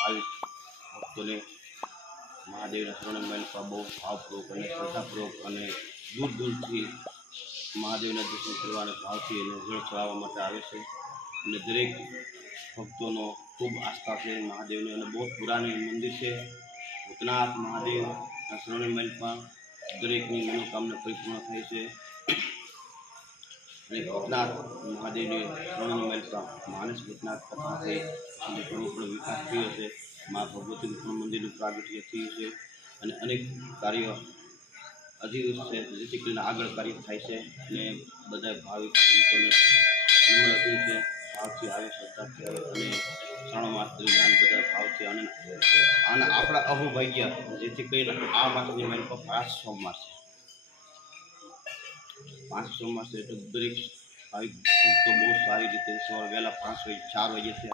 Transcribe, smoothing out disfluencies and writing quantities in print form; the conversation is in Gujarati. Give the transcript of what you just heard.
ભક્તોને મહાદેવના શરણે મનપા બહુ ભાવપૂર્વક અને શ્રદ્ધાપૂર્વક અને દૂર દૂરથી મહાદેવના દર્શન કરવા અને ભાવથી એને જળ ચડાવવા માટે આવે છે અને દરેક ભક્તોનો ખૂબ આસ્થા છે મહાદેવને અને બહુ પુરાની મંદિર છે. ભૂતનાથ મહાદેવના શરણે મનપા દરેકની મનોકામના પરિપૂર્ણ થાય છે અને ભૂતનાથ મહાદેવની શરણે મનપા માનસ ભૂતનાથ કથા છે અને ઘણો પણ વિકાસ થયો છે. મા ભગવતીનું પણ મંદિરનું પ્રાગટ્ય થયું છે અને અનેક કાર્ય હજી છે જેથી કરીને આગળ કાર્ય થાય છે અને બધા ભાવિક સંતોને નમ્ર અપીલ છે ભાવથી આવે શ્રદ્ધાથી આવે અને શ્રાવણ માસ દરમિયાન બધા ભાવથી આના આપણા અહોભાગ્ય જેથી કરીને આ માસની મારી પર 5 સોમવાર છે. 5 સોમવાર છે એટલે દરેક ભાવિક ભક્તો બહુ સારી રીતે સવારે વહેલા 5 વાગે 4 વાગ્યાથી